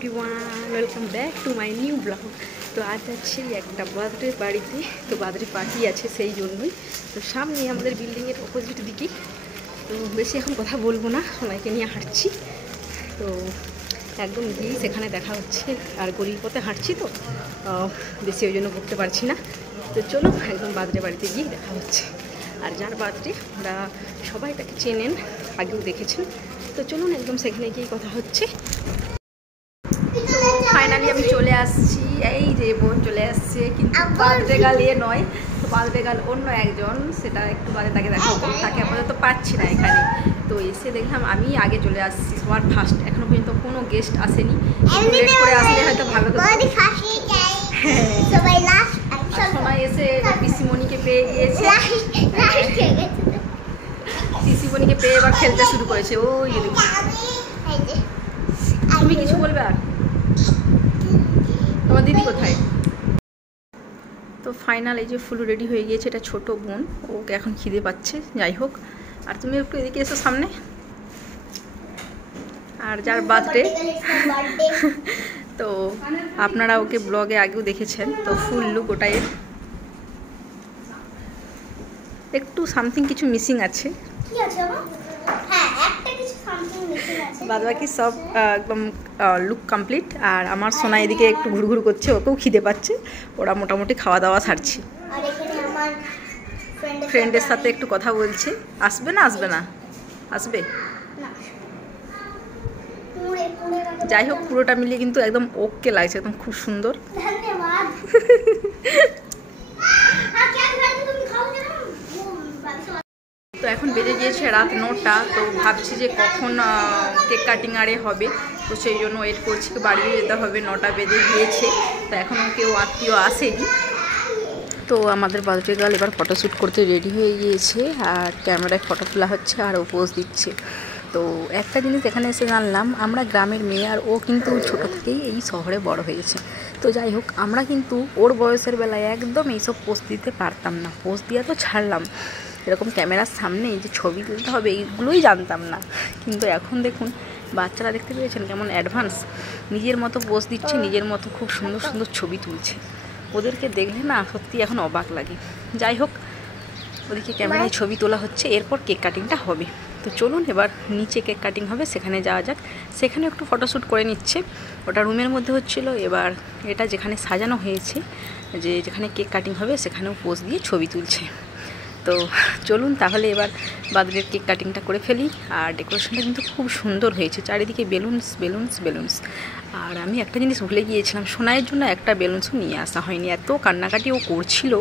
Everyone, welcome back to my new blog. তো আজ যাচ্ছি একটা বার্থডে বাড়িতে, তো বার্থডে পার্টি আছে সেই জন্যই। তো সামনে আমাদের বিল্ডিংয়ের অপোজিট দিকে। তো বেশি এখন কথা বলবো না, সবাইকে নিয়ে হাঁটছি। তো একদম গিয়ে সেখানে দেখা হচ্ছে, আর গলির পথে হাঁটছি তো বেশি ওই জন্য করতে পারছি না। তো চলো একদম বার্থডে বাড়িতে গিয়ে দেখা হচ্ছে। আর যার বার্থডে ওরা সবাই তাকে চেনেন, আগেও দেখেছেন। তো চলুন একদম সেখানে গিয়ে কথা হচ্ছে। ফাইনালি আমি চলে আসছি, এই যে বোন চলে আসছে, কিন্তু বার্থডে গার্ল এ নয়, তো বার্থডে গার্ল অন্য একজন, সেটা একটু বাদে তাকে দেখাবো। তাকে আপাতত পাচ্ছি না এখানে। তো এসে দেখলাম আমি আগে চলে আসছি, সবার ফার্স্ট। এখনো পর্যন্ত কোনো গেস্ট আসেনি, লেট করে আসলে হয়তো ভালো হতো। সময় এসে পিসিমণিকে পেয়ে গিয়েছে, পিসিমণিকে পেয়ে এবার খেলতে শুরু করেছে। ওই তুমি কিছু বলবে? আর তোমার দিদি কোথায়? তো ফাইনাল এই যে ফুল রেডি হয়ে গিয়েছে, এটা ছোট বোন, ওকে এখন খিদে পাচ্ছে। যাই হোক, আর তুমি একটু এদিকে এসো সামনে। আর যার বার্থডে তো আপনারা ওকে ব্লগে আগেও দেখেছেন। তো ফুল লুক ওটাই, একটু সামথিং কিছু মিসিং আছে, বাদ বাকি সব একদম লুক কমপ্লিট। আর আমার সোনা এদিকে একটু ঘুরঘুর করছে, ওকেও খিদে পাচ্ছে। ওরা মোটামুটি খাওয়া দাওয়া সারছি। ফ্রেন্ডের সাথে একটু কথা বলছে। আসবে না? আসবে না? আসবে। যাই হোক, পুরোটা মিলিয়ে কিন্তু একদম ওকে লাগছে, একদম খুব সুন্দর। তো এখন বেজে গিয়েছে রাত 9টা। তো ভাবছি যে কখন কেক কাটিং আরে হবে, তো সেই জন্য ওয়েট করছি। বাড়িও যেতে হবে, 9টা বেজে গিয়েছে। তো এখনও কেউ আত্মীয় আসেনি। তো আমাদের বার্থডে গার্ল এবার ফটোশ্যুট করতে রেডি হয়ে গিয়েছে, আর ক্যামেরায় ফটো তোলা হচ্ছে আর ও পোজ দিচ্ছে। তো একটা জিনিস এখানে এসে জানলাম, আমরা গ্রামের মেয়ে, আর ও কিন্তু ছোটো থেকেই এই শহরে বড় হয়েছে। তো যাই হোক, আমরা কিন্তু ওর বয়সের বেলায় একদম এইসব পোস্ট দিতে পারতাম না। পোস্ট দিয়ে তো ছাড়লাম, এরকম ক্যামেরার সামনে এই যে ছবি তুলতে হবে এইগুলোই জানতাম না। কিন্তু এখন দেখুন, বাচ্চারা দেখতে পেয়েছেন কেমন অ্যাডভান্স, নিজের মতো পোস্ট দিচ্ছে, নিজের মতো খুব সুন্দর সুন্দর ছবি তুলছে। ওদেরকে দেখলে না সত্যি এখন অবাক লাগে। যাই হোক, ওদিকে ক্যামেরায় ছবি তোলা হচ্ছে, এরপর কেক কাটিংটা হবে। তো চলুন এবার নিচে কেক কাটিং হবে, সেখানে যাওয়া যাক। সেখানে একটু ফটোশ্যুট করে নিচ্ছে, ওটা রুমের মধ্যে হচ্ছিল। এবার এটা যেখানে সাজানো হয়েছে, যেখানে কেক কাটিং হবে, সেখানেও পোজ দিয়ে ছবি তুলছে। তো চলুন তাহলে এবার বার্থডের কেক কাটিংটা করে ফেলি। আর ডেকোরেশনটা কিন্তু খুব সুন্দর হয়েছে, চারিদিকে বেলুনস বেলুনস বেলুনস। আর আমি একটা জিনিস ভুলে গিয়েছিলাম, সোনাইয়ের জন্য একটা বেলুনসও নিয়ে আসা হয়নি, এত কান্নাকাটি ও করছিল,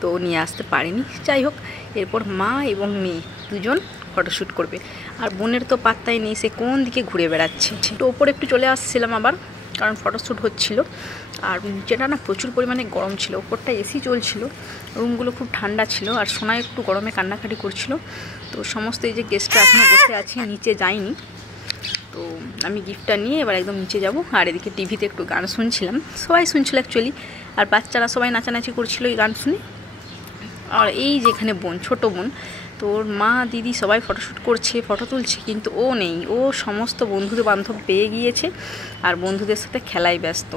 তো নিয়ে আসতে পারিনি। যাই হোক, এরপর মা এবং মেয়ে দুজন ফটোশ্যুট করবে। আর বোনের তো পাত্তাই নেই, সে কোন দিকে ঘুরে বেড়াচ্ছে। তো ওপরে একটু চলে আসছিলাম আবার, কারণ ফটোশ্যুট হচ্ছিল। আর নিচেটা না প্রচুর পরিমাণে গরম ছিল, ওপরটা এসি চলছিল, রুমগুলো খুব ঠান্ডা ছিল। আর সোনা একটু গরমে কান্নাকাটি করছিল। তো সমস্ত এই যে গেস্টরা এখনও বসে আছে, নিচে যায়নি। তো আমি গিফটটা নিয়ে এবার একদম নিচে যাব। আর এদিকে টিভিতে একটু গান শুনছিলাম, সবাই শুনছিল অ্যাকচুয়ালি, আর বাচ্চারা সবাই নাচানাচি করছিল এই গান শুনে। আর এই যেখানে বোন, ছোটো বোন, তো ওর মা দিদি সবাই ফটোশ্যুট করছে, ফটো তুলছে, কিন্তু ও নেই। ও সমস্ত বন্ধুদের বান্ধব পেয়ে গিয়েছে, আর বন্ধুদের সাথে খেলায় ব্যস্ত।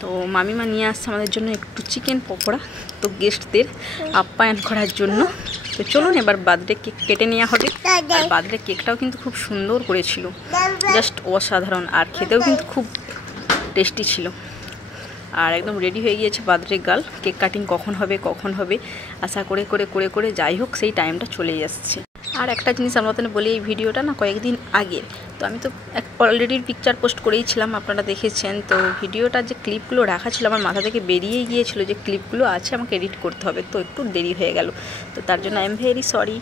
তো মামিমা নিয়ে আসছে আমাদের জন্য একটু চিকেন পকোড়া, তো গেস্টদের আপ্যায়ন করার জন্য। তো চলুন এবার বার্থডে কেক কেটে নেওয়া হবে। আর বার্থডে কেকটাও কিন্তু খুব সুন্দর করেছিল, জাস্ট অসাধারণ, আর খেতেও কিন্তু খুব টেস্টি ছিল। আর একদম রেডি হয়ে গিয়েছে বার্থডে গার্ল। কেক কাটিং কখন হবে আশা করে করে করে করে যাই হোক, সেই টাইমটা চলেই আসছে। আর একটা জিনিস আপনাদের বলি, এই ভিডিওটা না কয়েকদিন আগের, তো আমি তো অলরেডি পিকচার পোস্ট করেইছিলাম, আপনারা দেখেছেন। তো ভিডিওটার যে ক্লিপগুলো রাখা ছিল আমার মাথা থেকে বেরিয়েই গিয়েছিল, যে ক্লিপগুলো আছে আমাকে এডিট করতে হবে, তো একটু দেরি হয়ে গেল। তো তার জন্য আই এম ভেরি সরি।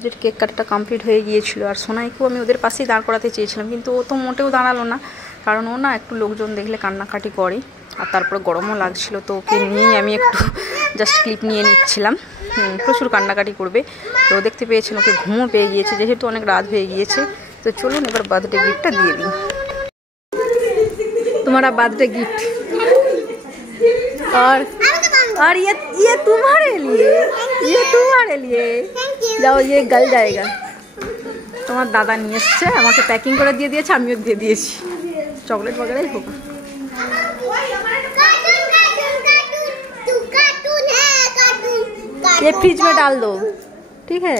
বার্থডের কেক কাটাটা কমপ্লিট হয়ে গিয়েছিল। আর সোনাইকেও আমি ওদের পাশেই দাঁড় করাতে চেয়েছিলাম, কিন্তু ও তো মোটেও দাঁড়ালো না, কারণ ও না একটু লোকজন দেখলে কান্নাকাটি করে। আর তারপরে গরমও লাগছিল, তো ওকে নিয়েই আমি একটু জাস্ট ক্লিপ নিয়ে নিচ্ছিলাম। প্রচুর কান্নাকাটি করবে, তো দেখতে পেয়েছেন ওকে ঘুমও পেয়ে গিয়েছে, যেহেতু অনেক রাত হয়ে গিয়েছে। তো চলুন এবার বার্থডে গিফটটা দিয়ে দিই। तुम्हारा बर्थडे गिफ्ट और ये तुम्हारे लिए जाओ, ये गल जाएगा। তোমার দাদা নিয়ে এসছে, আমাকে প্যাকিং করে দিয়ে দিয়েছে, আমিও দিয়ে দিয়েছি। চকলেট वगैरह ही होगा। ये फ्रिज में डाल दो, ठीक है?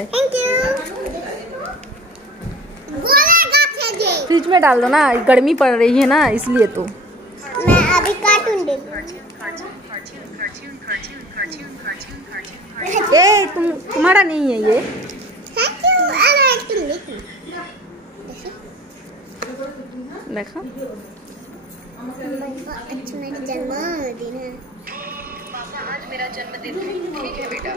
फ्रिज में डाल दो ना, गर्मी पड़ रही है ना, इसलिए। तो मैं अभी कार्टून देखूं। ए तुम्हारा नहीं है ये। देखो अच्छा मेरा जन्मदिन है। आज मेरा जन्मदिन है। ठीक है बेटा।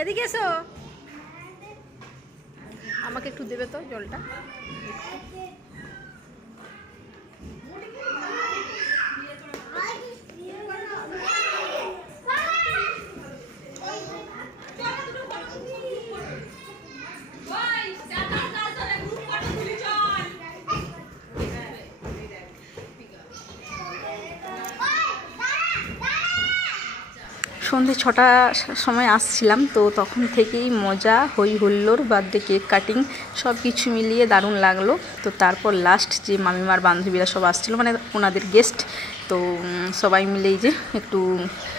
এদিকে এসো, আমাকে একটু দেবে তো জলটা। সন্ধে 6টার সময় আসছিলাম, তো তখন থেকেই মজা, হই হুল্লোড়, বার্থডে কেক কাটিং সব কিছু মিলিয়ে দারুণ লাগলো। তো তারপর লাস্ট যে মামিমার বান্ধবীরা সব আসছিলো, মানে ওনাদের গেস্ট, তো সবাই মিলেই যে একটু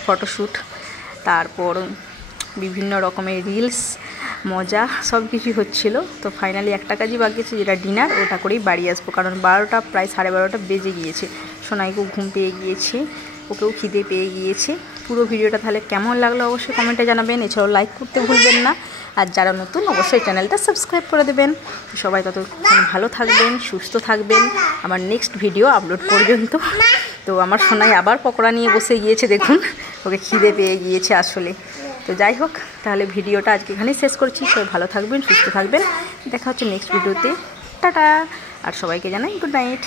ফটোশ্যুট, তারপর বিভিন্ন রকমের রিলস, মজা সব কিছুই হচ্ছিলো। তো ফাইনালি একটা কাজই বাকি আছে, যেটা ডিনার, ওটা করেই বাড়ি আসবো, কারণ 12টা প্রায় 12:30 বেজে গিয়েছে। সোনাইকেও ঘুম পেয়ে গিয়েছে, ওকেও খিদে পেয়ে গিয়েছে। পুরো ভিডিওটা তাহলে কেমন লাগলো অবশ্যই কমেন্টে জানাবেন, এছাড়াও লাইক করতে ভুলবেন না। আর যারা নতুন অবশ্যই চ্যানেলটা সাবস্ক্রাইব করে দেবেন। সবাই ততক্ষণ ভালো থাকবেন, সুস্থ থাকবেন আমার নেক্সট ভিডিও আপলোড পর্যন্ত। তো আমার সোনাই আবার পকোড়া নিয়ে বসে গিয়েছে, দেখুন ওকে খিদে পেয়ে গিয়েছে আসলে। তো যাই হোক, তাহলে ভিডিওটা আজকে এখানেই শেষ করছি। সবাই ভালো থাকবেন, সুস্থ থাকবেন, দেখা হচ্ছে নেক্সট ভিডিওতে। টাটা। আর সবাইকে জানাই গুড নাইট।